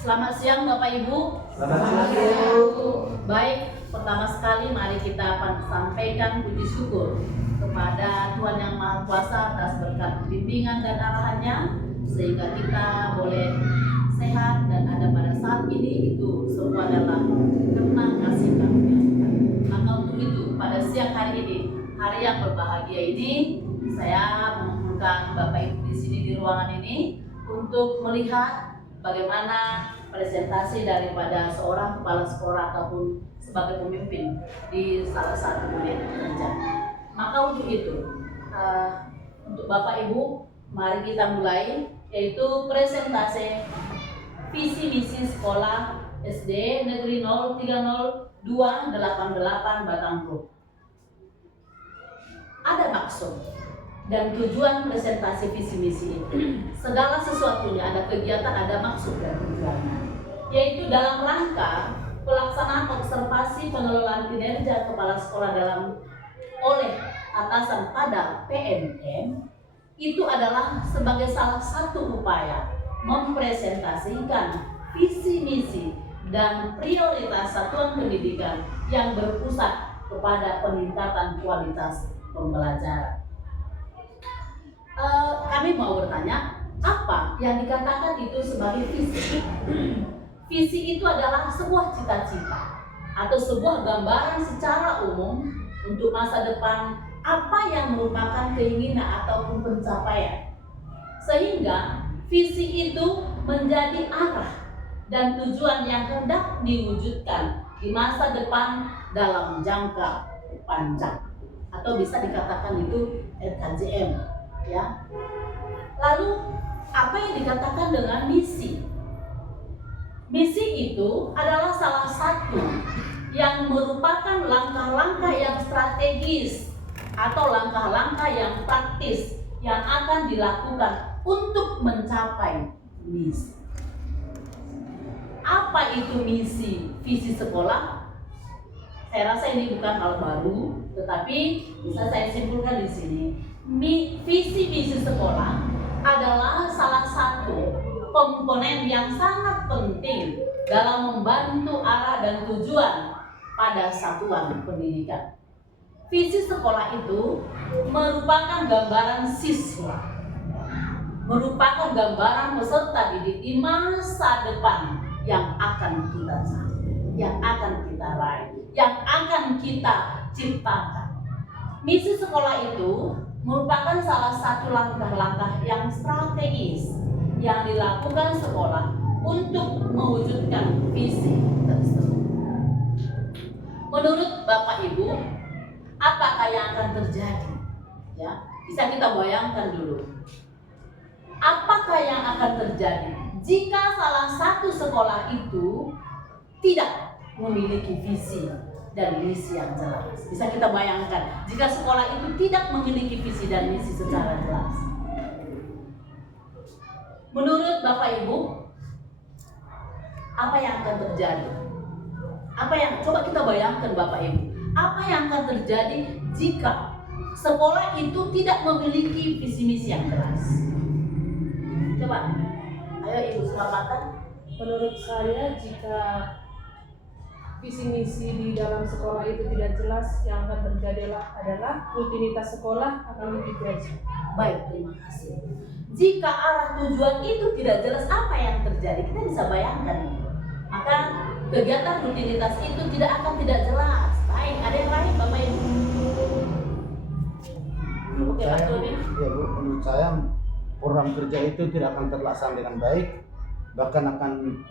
Selamat siang Bapak Ibu. Selamat siang, Bu. Baik, pertama sekali mari kita sampaikan puji syukur kepada Tuhan Yang Maha Kuasa atas berkat bimbingan dan arahannya sehingga kita boleh sehat dan ada pada saat ini. Itu semua adalah karena kasih karunia Tuhan. Maka untuk itu pada siang hari ini, hari yang berbahagia ini, saya mengumpulkan Bapak Ibu di sini di ruangan ini untuk melihat bagaimana presentasi daripada seorang kepala sekolah ataupun sebagai pemimpin di salah satu unit kerja. Maka untuk itu, untuk Bapak Ibu, mari kita mulai, yaitu presentasi visi misi sekolah SD Negeri 030288 Batangbro. Ada maksud dan tujuan presentasi visi misi itu. Segala sesuatunya ada kegiatan, ada maksud dan tujuannya, yaitu dalam rangka pelaksanaan observasi pengelolaan kinerja kepala sekolah oleh atasan pada PMM. Itu adalah sebagai salah satu upaya mempresentasikan visi misi dan prioritas satuan pendidikan yang berpusat kepada peningkatan kualitas pembelajaran. Kami mau bertanya, apa yang dikatakan itu sebagai visi? Visi itu adalah sebuah cita-cita atau sebuah gambaran secara umum untuk masa depan, apa yang merupakan keinginan ataupun pencapaian. Sehingga visi itu menjadi arah dan tujuan yang hendak diwujudkan di masa depan dalam jangka panjang, atau bisa dikatakan itu RKJM. Ya. Lalu apa yang dikatakan dengan misi? Misi itu adalah salah satu yang merupakan langkah-langkah yang strategis atau langkah-langkah yang praktis yang akan dilakukan untuk mencapai misi. Apa itu misi visi sekolah? Saya rasa ini bukan hal baru, tetapi bisa saya simpulkan di sini. Visi misi sekolah adalah salah satu komponen yang sangat penting dalam membantu arah dan tujuan pada satuan pendidikan. Visi sekolah itu merupakan gambaran siswa, merupakan gambaran peserta didik di masa depan yang akan kita capai, yang akan kita raih, yang akan kita ciptakan. Misi sekolah itu merupakan salah satu langkah-langkah yang strategis yang dilakukan sekolah untuk mewujudkan visi tersebut. Menurut Bapak Ibu, apakah yang akan terjadi? Ya, bisa kita bayangkan dulu. Apakah yang akan terjadi jika salah satu sekolah itu tidak memiliki visi dan misi yang jelas? Bisa kita bayangkan jika sekolah itu tidak memiliki visi dan misi secara jelas. Menurut Bapak Ibu, apa yang akan terjadi? Coba kita bayangkan Bapak Ibu, apa yang akan terjadi jika sekolah itu tidak memiliki visi misi yang jelas? Coba, ayo Ibu Sumarmata. Menurut saya, jika visi misi di dalam sekolah itu tidak jelas, yang akan terjadi adalah rutinitas sekolah akan lebih biasa. Baik, terima kasih. Jika arah tujuan itu tidak jelas, apa yang terjadi? Kita bisa bayangkan itu. Maka kegiatan rutinitas itu tidak jelas. Baik, ada yang lain Bapak Ibu? Oke, Pak Tony. Ya Bu, menurut saya program kerja itu tidak akan terlaksana dengan baik, bahkan akan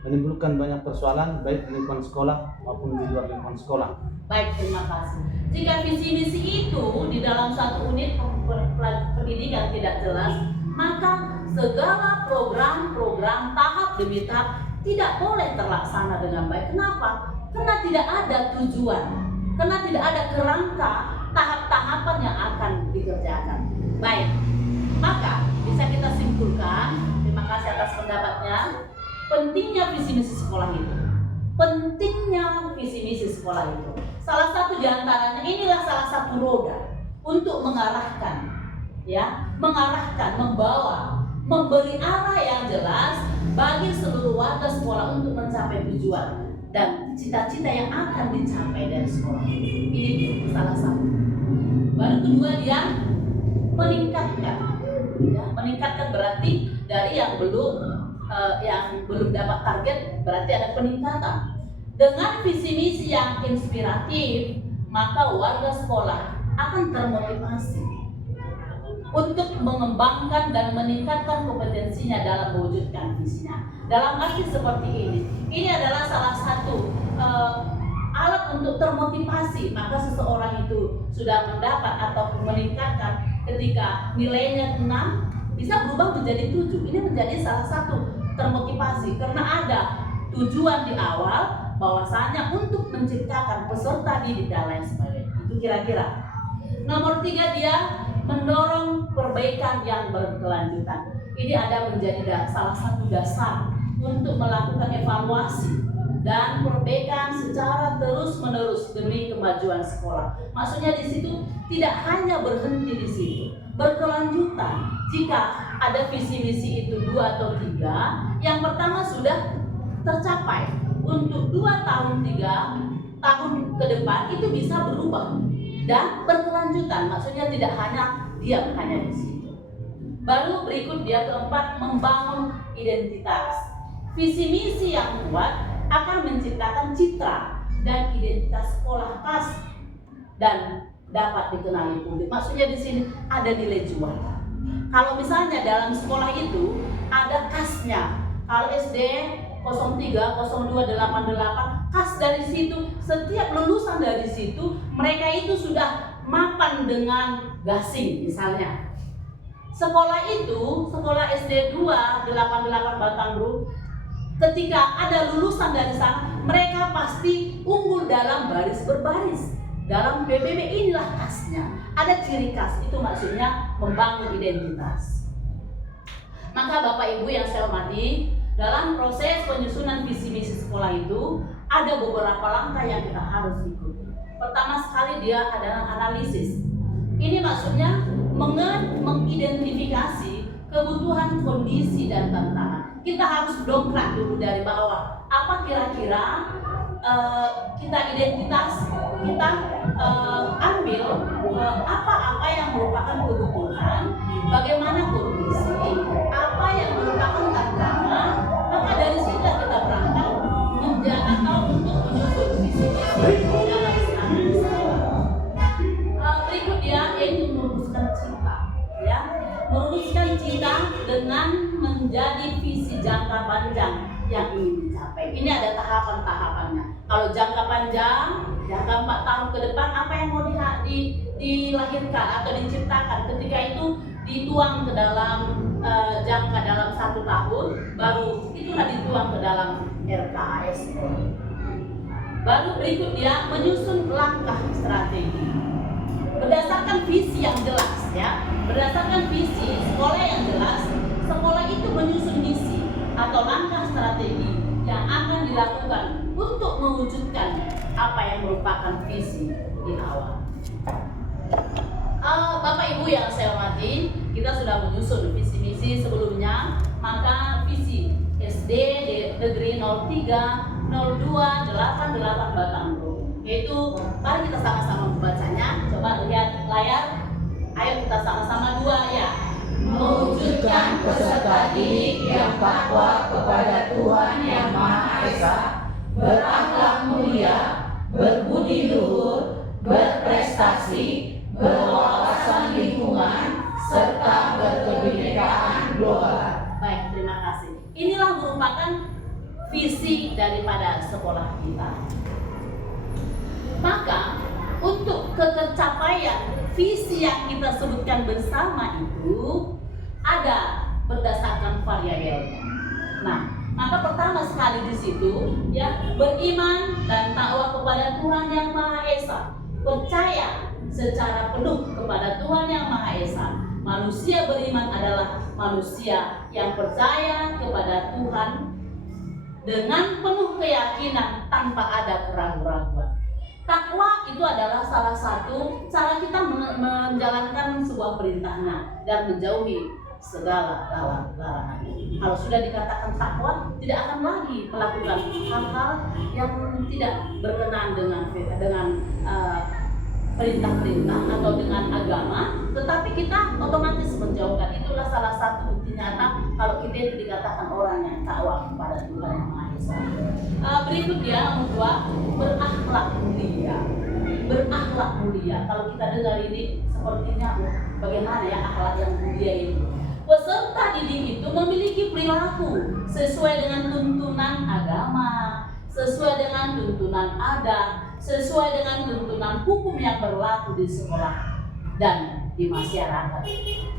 menimbulkan banyak persoalan baik di lingkungan sekolah maupun di luar lingkungan sekolah. Baik, terima kasih. Jika visi misi itu di dalam satu unit pendidikan tidak jelas, maka segala program-program tahap demi tahap tidak boleh terlaksana dengan baik. Kenapa? Karena tidak ada tujuan, karena tidak ada kerangka tahap-tahapan yang akan dikerjakan. Baik, maka bisa kita simpulkan, terima kasih atas pendapatnya, pentingnya visi misi sekolah itu. Pentingnya visi misi sekolah itu. Salah satu di antaranya, inilah salah satu roda untuk mengarahkan, membawa, memberi arah yang jelas bagi seluruh warga sekolah untuk mencapai tujuan dan cita-cita yang akan dicapai dari sekolah. Ini salah satu. Baru kedua, dia meningkatkan. Ya, meningkatkan berarti dari yang belum dapat target, berarti ada peningkatan. Dengan visi misi yang inspiratif, maka warga sekolah akan termotivasi untuk mengembangkan dan meningkatkan kompetensinya dalam mewujudkan visinya. Dalam arti seperti ini adalah salah satu alat untuk termotivasi. Maka seseorang itu sudah mendapat atau meningkatkan ketika nilainya 6 bisa berubah menjadi 7. Ini menjadi salah satu termotivasi karena ada tujuan di awal bahwasanya untuk menciptakan peserta didik dan lain sebagainya. Itu kira-kira. Nomor 3, dia mendorong perbaikan yang berkelanjutan. Ini ada menjadi salah satu dasar untuk melakukan evaluasi dan perbaikan secara terus-menerus demi kemajuan sekolah. Maksudnya di situ tidak hanya berhenti di situ, berkelanjutan. Jika ada visi misi itu 2 atau 3, yang pertama sudah tercapai, untuk 2 tahun 3 tahun ke depan itu bisa berubah dan berkelanjutan. Maksudnya tidak hanya diam hanya di situ. Baru berikut dia keempat, membangun identitas. Visi misi yang kuat akan menciptakan citra dan identitas sekolah khas dan dapat dikenali publik. Maksudnya di sini ada nilai jual. Kalau misalnya dalam sekolah itu ada khasnya. Kalau SD 03, 02, 88, khas dari situ, setiap lulusan dari situ mereka itu sudah mapan dengan gasing misalnya. Sekolah itu, sekolah SD 2, 88 Batangbru, ketika ada lulusan dari sana, mereka pasti unggul dalam baris berbaris. Dalam PBB inilah khasnya. Ada ciri khas, itu maksudnya membangun identitas. Maka Bapak Ibu yang saya hormati, dalam proses penyusunan visi misi sekolah itu ada beberapa langkah yang kita harus ikuti. Pertama sekali dia adalah analisis. Ini maksudnya mengidentifikasi kebutuhan, kondisi, dan tantangan. Kita harus dongkrak dulu dari bawah. Apa kira-kira kita identitas, kita ambil apa yang merupakan kebutuhan, bagaimana kondisi, apa yang merupakan tantangan. Maka dari situ kita berangkat atau untuk menyusun visi dalam sekolah. Berikut dia yaitu merumuskan cita, ya, merumuskan cita dengan menjadi visi jangka panjang yang ingin dicapai. Ini ada tahapan-tahapannya. Kalau jangka panjang, jangka 4 tahun ke depan, apa yang mau dilahirkan atau diciptakan, ketika itu dituang ke dalam jangka dalam 1 tahun, baru itulah dituang ke dalam RKAS. Baru berikut dia menyusun langkah strategi berdasarkan visi yang jelas, ya. Berdasarkan visi sekolah yang jelas, sekolah itu menyusun misi atau langkah strategi yang akan dilakukan untuk mewujudkan apa yang merupakan visi di awal. Bapak Ibu yang saya hormati, kita sudah menyusun visi misi sebelumnya. Maka visi SD Negeri 03, 02, 88 Batangbru, yaitu mari kita sama-sama membacanya. Coba lihat layar. Ayo kita sama-sama 2 ya. Mewujudkan peserta didik yang takwa kepada Tuhan Yang Maha Esa, berakhlak mulia, berbudi luhur, berprestasi, berwawasan lingkungan, serta berkebinekaan global. Baik, terima kasih. Inilah merupakan visi daripada sekolah kita. Maka untuk tercapaian visi yang kita sebutkan bersama itu ada berdasarkan variabelnya. Nah, maka pertama sekali di situ ya, beriman dan takwa kepada Tuhan Yang Maha Esa, percaya secara penuh kepada Tuhan Yang Maha Esa. Manusia beriman adalah manusia yang percaya kepada Tuhan dengan penuh keyakinan tanpa ada keraguan-keraguan. Takwa itu adalah salah satu cara kita menjalankan sebuah perintahnya dan menjauhi segala larangan. Kalau sudah dikatakan takwa, tidak akan lagi melakukan hal-hal yang tidak berkenan dengan perintah-perintah atau dengan agama, tetapi kita otomatis menjauhkan. Itulah salah satu bukti nyata kalau kita itu dikatakan orang yang takwa kepada Tuhan Yang Maha Esa. Berikutnya nomor 2, berakhlak mulia. Berakhlak mulia. Kalau kita dengar ini sepertinya bagaimana ya akhlak yang mulia itu? Peserta didik itu memiliki perilaku sesuai dengan tuntunan agama, sesuai dengan tuntunan adat, sesuai dengan tuntunan hukum yang berlaku di sekolah dan di masyarakat.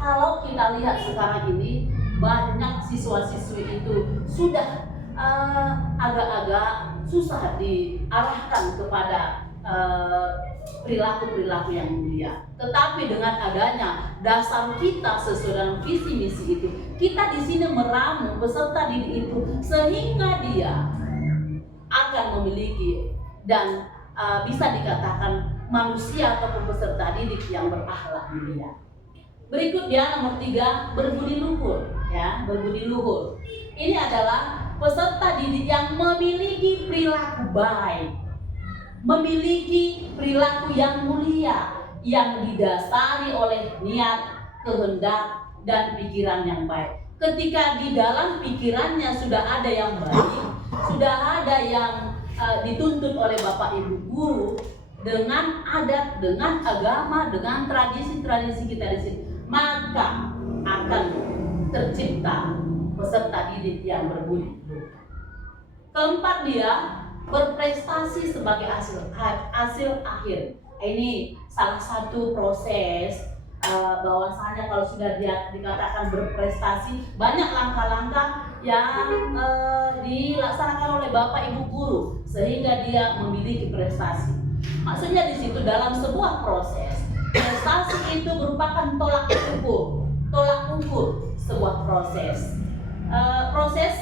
Kalau kita lihat sekarang ini, banyak siswa-siswi itu sudah agak-agak susah diarahkan kepada perilaku-perilaku yang mulia. Tetapi dengan adanya dasar kita sesuai dengan visi misi itu, kita di sini meramu peserta didik itu sehingga dia akan memiliki dan bisa dikatakan manusia ataupun peserta didik yang berakhlak mulia. Berikut dia nomor 3, berbudi luhur. Ya, berbudi luhur. Ini adalah peserta didik yang memiliki perilaku baik, memiliki perilaku yang mulia, yang didasari oleh niat, kehendak, dan pikiran yang baik. Ketika di dalam pikirannya sudah ada yang baik, sudah ada yang dituntut oleh Bapak Ibu guru dengan adat, dengan agama, dengan tradisi-tradisi kita di sini, maka akan tercipta peserta didik yang berbudi luhur. Keempat, dia berprestasi sebagai hasil akhir. Ini salah satu proses bahwasanya kalau sudah dia dikatakan berprestasi, banyak langkah-langkah yang dilaksanakan oleh Bapak Ibu guru sehingga dia memiliki prestasi. Maksudnya di situ dalam sebuah proses, prestasi itu merupakan tolak ukur sebuah proses. Proses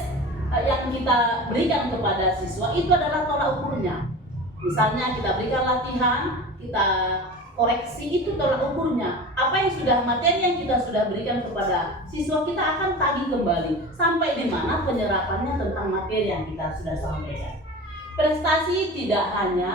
yang kita berikan kepada siswa itu adalah tolak ukurnya. Misalnya kita berikan latihan, kita koreksi, itu tolak ukurnya. Apa yang sudah materi yang kita sudah berikan kepada siswa, kita akan tagih kembali sampai di mana penyerapannya tentang materi yang kita sudah sampaikan. Prestasi tidak hanya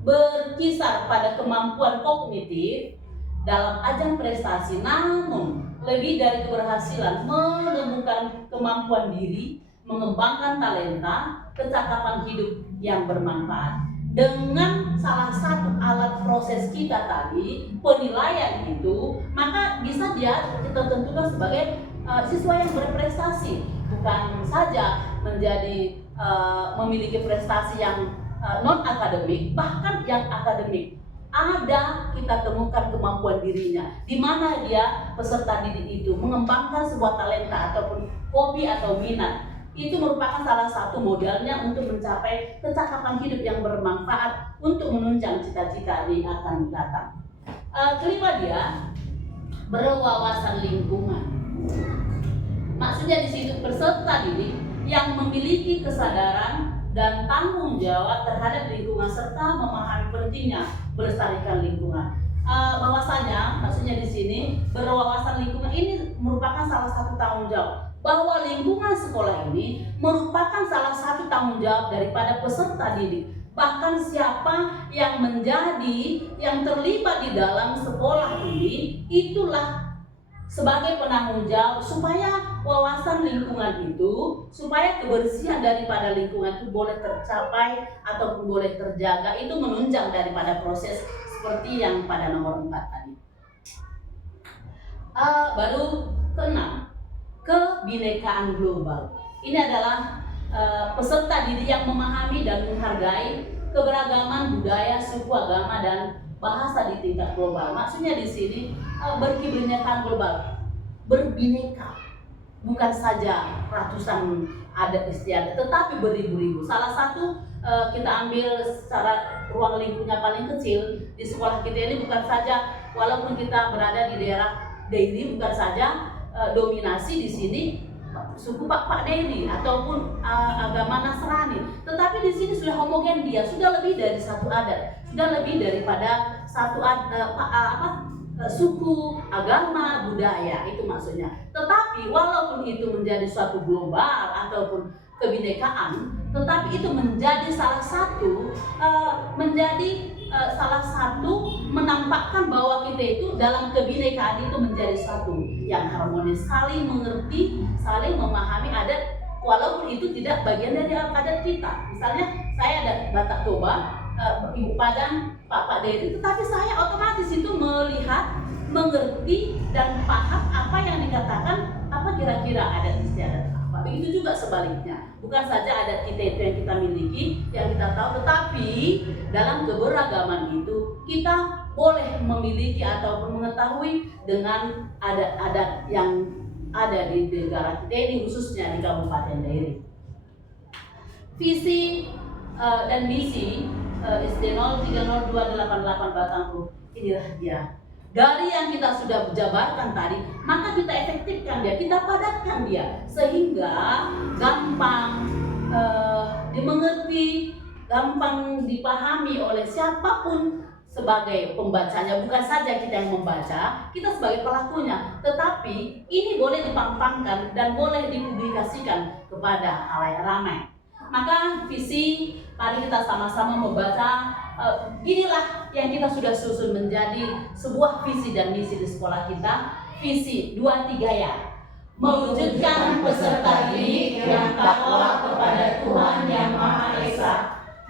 berkisar pada kemampuan kognitif dalam ajang prestasi, namun lebih dari keberhasilan menemukan kemampuan diri, mengembangkan talenta, kecakapan hidup yang bermanfaat. Dengan salah satu alat proses kita tadi, penilaian itu, maka bisa kita tentukan sebagai siswa yang berprestasi, bukan saja menjadi memiliki prestasi yang non akademik, bahkan yang akademik. Ada kita temukan kemampuan dirinya, di mana dia peserta didik itu mengembangkan sebuah talenta ataupun hobi atau minat. Itu merupakan salah satu modalnya untuk mencapai kecakapan hidup yang bermanfaat untuk menunjang cita-cita di akan datang. Kelima, dia berwawasan lingkungan. Maksudnya di situ peserta didik yang memiliki kesadaran dan tanggung jawab terhadap lingkungan serta memahami pentingnya melestarikan lingkungan. Bahwasanya maksudnya di sini berwawasan lingkungan ini merupakan salah satu tanggung jawab, bahwa lingkungan sekolah ini merupakan salah satu tanggung jawab daripada peserta didik. Bahkan siapa yang yang terlibat di dalam sekolah ini, itulah sebagai penanggung jawab supaya wawasan lingkungan itu, supaya kebersihan daripada lingkungan itu boleh tercapai ataupun boleh terjaga, itu menunjang daripada proses seperti yang pada nomor 4 tadi. Baru keenam, kebinekaan global. Ini adalah peserta didik yang memahami dan menghargai keberagaman budaya, suku, agama, dan bahasa di tingkat global. Maksudnya di sini berkebinekaan global, berbineka, bukan saja ratusan adat istiadat, tetapi beribu-ribu. Salah satu kita ambil secara ruang lingkupnya paling kecil di sekolah kita ini, bukan saja walaupun kita berada di daerah Dairi, bukan saja dominasi di sini suku Pak Dairi ataupun agama Nasrani, tetapi di sini sudah homogen, dia sudah lebih dari satu adat, sudah lebih daripada satu suku, agama, budaya, itu maksudnya. Tetapi walaupun itu menjadi suatu global ataupun kebinekaan, tetapi itu menjadi salah satu menampakkan bahwa kita itu dalam kebinekaan itu menjadi satu yang harmonis, saling mengerti, saling memahami adat, walaupun itu tidak bagian dari adat kita. Misalnya saya ada Batak Toba, Ibu Padang, Pak Dedi, tetapi saya otomatis itu melihat, mengerti dan paham apa yang dikatakan, apa kira-kira adat istiadat apa. Begitu juga sebaliknya, bukan saja adat kita itu yang kita miliki, yang kita tahu, tetapi dalam keberagaman itu kita boleh memiliki ataupun mengetahui dengan adat-adat yang ada di negara kita ini, khususnya di Kabupaten Dairi. Visi dan misi SD 030288 Batanghulu, inilah dia. Dari yang kita sudah jabarkan tadi, maka kita efektifkan dia, kita padatkan dia, sehingga gampang dimengerti, gampang dipahami oleh siapapun sebagai pembacanya. Bukan saja kita yang membaca, kita sebagai pelakunya, tetapi ini boleh dipampangkan dan boleh dipublikasikan kepada halayak ramai. Maka visi, mari kita sama-sama membaca. Inilah yang kita sudah susun menjadi sebuah visi dan misi di sekolah kita. Visi 23 ya, mewujudkan peserta didik yang takwa kepada Tuhan Yang Maha Esa,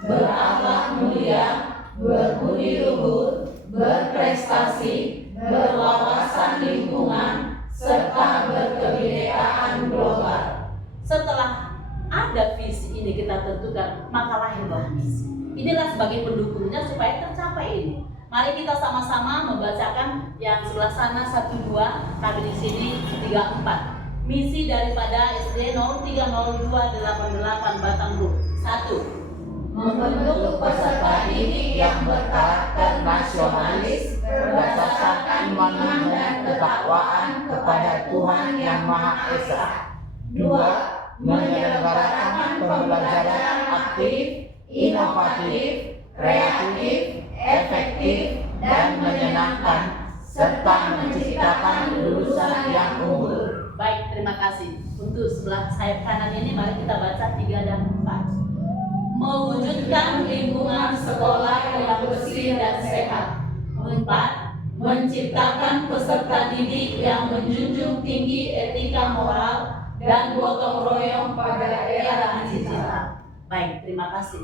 berakhlak mulia, berbudi luhur, berprestasi, berwawasan lingkungan, serta berkebinekaan global. Setelah ada visi ini kita tentukan, maka lahirlah misi. Inilah sebagai pendukungnya supaya tercapai ini. Mari kita sama-sama membacakan yang sebelah sana 1-2, kami di sini 3-4. Misi daripada SD 030288 Batanghulu. 1. Membentuk peserta didik yang berkarakter nasionalis berdasarkan iman dan ketakwaan kepada Tuhan Yang Maha Esa. 2. Menyelenggarakan pembelajaran aktif, inovatif, kreatif, efektif, dan menyenangkan, serta menciptakan lulusan yang unggul. Baik, terima kasih. Untuk sebelah sayap kanan ini mari kita baca 3 dan 4. Mewujudkan lingkungan sekolah yang bersih dan sehat. 4. Menciptakan peserta didik yang menjunjung tinggi etika moral dan gotong royong pada era digital. Baik, terima kasih.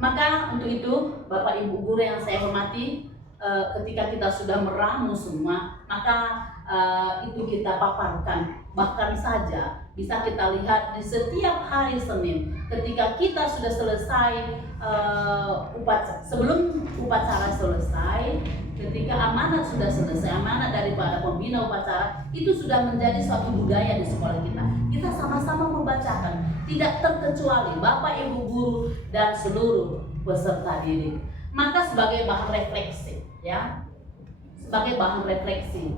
Maka untuk itu, Bapak Ibu guru yang saya hormati, ketika kita sudah meramu semua, maka itu kita paparkan. Bahkan saja bisa kita lihat di setiap hari Senin, ketika kita sudah selesai sebelum upacara selesai, ketika amanat sudah selesai, amanat daripada pembina upacara itu sudah menjadi suatu budaya di sekolah kita. Kita sama-sama membacakan, tidak terkecuali Bapak Ibu guru dan seluruh peserta didik. Maka sebagai bahan refleksi, ya, sebagai bahan refleksi,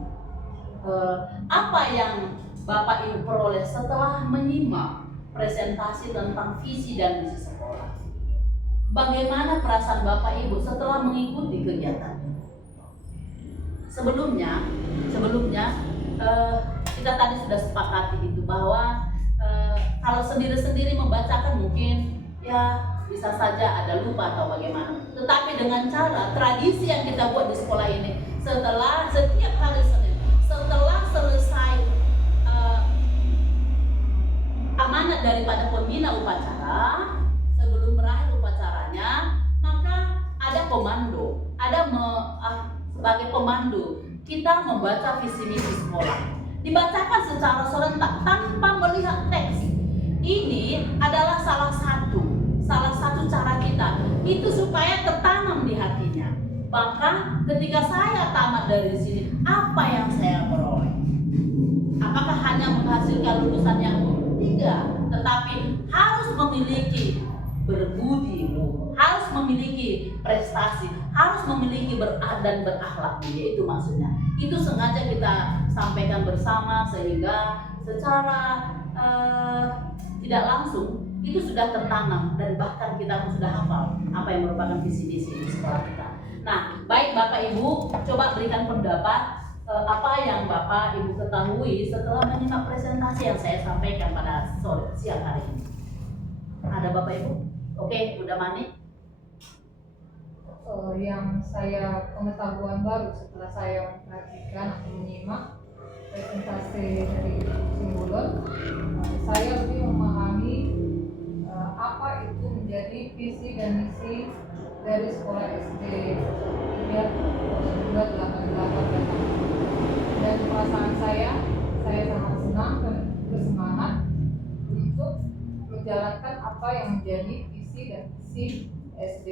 apa yang Bapak Ibu peroleh setelah menyimak presentasi tentang visi dan misi sekolah? Bagaimana perasaan Bapak Ibu setelah mengikuti kegiatan? Sebelumnya kita tadi sudah sepakati itu bahwa kalau sendiri-sendiri membacakan mungkin ya bisa saja ada lupa atau bagaimana. Tetapi dengan cara tradisi yang kita buat di sekolah ini, setelah setiap hari Senin, setelah selesai amanat daripada pembina upacara, sebelum berakhir upacaranya, maka ada komando, sebagai pemandu kita membaca visi misi sekolah. Dibacakan secara serentak tanpa melihat teks. Ini adalah salah satu cara kita itu supaya tertanam di hatinya. Maka ketika saya tamat dari sini, apa yang saya peroleh? Apakah hanya menghasilkan lulusan yang tidak, tetapi harus memiliki berbudi luhur, harus memiliki prestasi, harus memiliki dan berakhlak mulia. Itu maksudnya. Itu sengaja kita sampaikan bersama sehingga secara tidak langsung itu sudah tertanam dan bahkan kita sudah hafal apa yang merupakan visi misi di sekolah kita. Nah, baik Bapak Ibu, coba berikan pendapat apa yang Bapak Ibu ketahui setelah menyimak presentasi yang saya sampaikan pada siang hari ini. Ada Bapak Ibu? Oke, udah Mani? Yang saya pengetahuan baru setelah saya memperhatikan atau menyimak presentasi dari Simbolon, saya lebih memahami apa itu menjadi visi dan misi dari sekolah SD 288 dan perasaan saya sangat senang dan bersemangat untuk menjalankan apa yang menjadi visi dan misi SD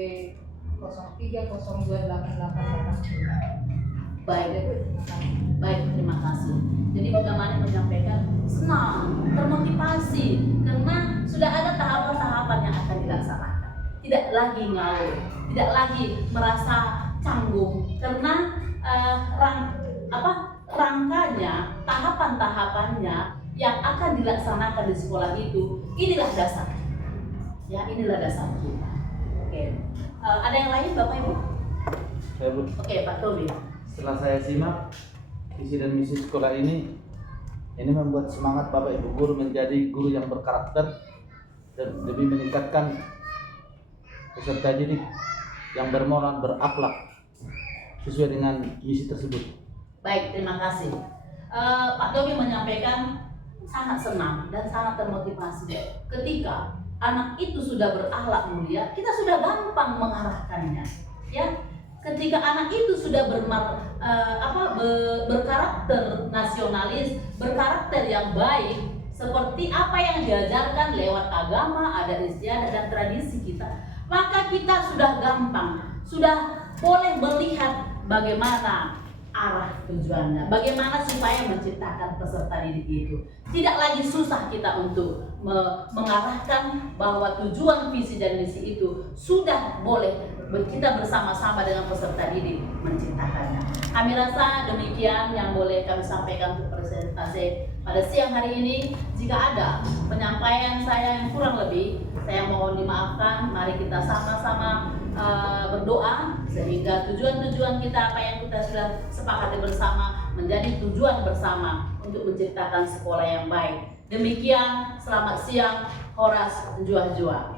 030288. Baik, terima kasih. Jadi Bunda Mani menyampaikan senang, termotivasi karena sudah ada tahapan-tahapan yang akan dilaksanakan. Tidak lagi ngawur, tidak lagi merasa canggung karena rangkanya, tahapan-tahapannya yang akan dilaksanakan di sekolah itu, inilah dasar. Ya, inilah dasar kita. Oke. Ada yang lain Bapak Ibu? Saya Oke, Pak Tobi. Setelah saya simak visi dan misi sekolah ini membuat semangat Bapak Ibu guru menjadi guru yang berkarakter dan lebih meningkatkan peserta didik yang bermoral, berakhlak sesuai dengan misi tersebut. Baik, terima kasih. Pak Tobi menyampaikan sangat senang dan sangat termotivasi ketika anak itu sudah berakhlak mulia, kita sudah gampang mengarahkannya. Ya, ketika anak itu sudah berkarakter nasionalis, berkarakter yang baik, seperti apa yang diajarkan lewat agama, adat istiadat dan tradisi kita, maka kita sudah gampang, sudah boleh melihat bagaimana arah tujuannya, bagaimana supaya menciptakan peserta didik itu. Tidak lagi susah kita untuk mengarahkan bahwa tujuan visi dan misi itu sudah boleh kita bersama-sama dengan peserta didik menciptakannya. Kami rasa demikian yang boleh kami sampaikan untuk presentasi pada siang hari ini. Jika ada penyampaian saya yang kurang lebih, saya mohon dimaafkan. Mari kita sama-sama berdoa sehingga tujuan-tujuan kita, apa yang kita sudah sepakati bersama, menjadi tujuan bersama untuk menciptakan sekolah yang baik. Demikian, selamat siang, Horas Jua-Jua.